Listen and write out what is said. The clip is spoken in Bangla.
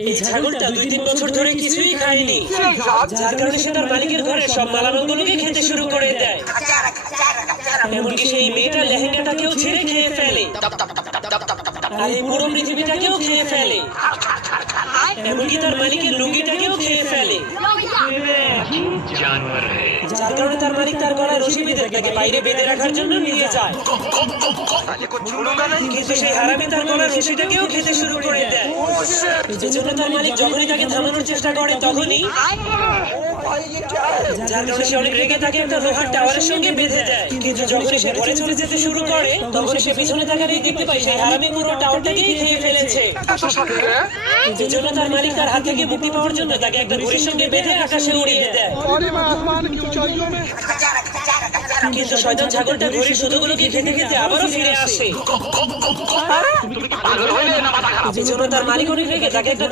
এই ছাগলটা 2-3 বছর ধরে কিছুই খায়নি, যার কারণে সে তার মালিকের ঘরের সব মালামালগুলোকে খেতে শুরু করে দেয়। এমনকি সেই মেয়েটার লেহেঙ্গাটাকেও ছিঁড়ে খেয়ে ফেলে, আর এই পুরো পৃথিবীটাকেও খেয়ে ফেলে, এমনকি তার মালিকের লুঙ্গিটাকেও খেয়ে ফেলে। যার কারণে তার মালিক তার গলায় রশি বেঁধে তাকে বাইরে বেঁধে রাখার জন্য নিয়ে যায়। কিন্তু সেই হারামি তার গলার রশিটাকেও খেতে শুরু করে দেয়। এজন্য তার মালিক যখনই তাকে থামানোর চেষ্টা করে তখনই, যার কারণে সে অনেক রেগে তাকে একটা লোহার টাওয়ারের সঙ্গে বেঁধে দেয়। কিন্তু যখনই সে ঘরে চলে যেতে শুরু করে তখন সে পিছনে তাকাতেই দেখতে পায় সেই হারামি পুরো টাওয়ারটাকেই খেয়ে ফেলেছে। এজন্য তার মালিক তার হাত থেকে মুক্তি পাওয়ার জন্য তাকে একটা ঘড়ির সঙ্গে বেঁধে আকাশে উড়িয়ে দেয়। কিন্তু শয়তান ছাগলটা ঘড়ির সুতোগুলোকে খেতে খেতে আবারও ফিরে আসে। এজন্য তার মালিক অনেক রেগে তাকে একটা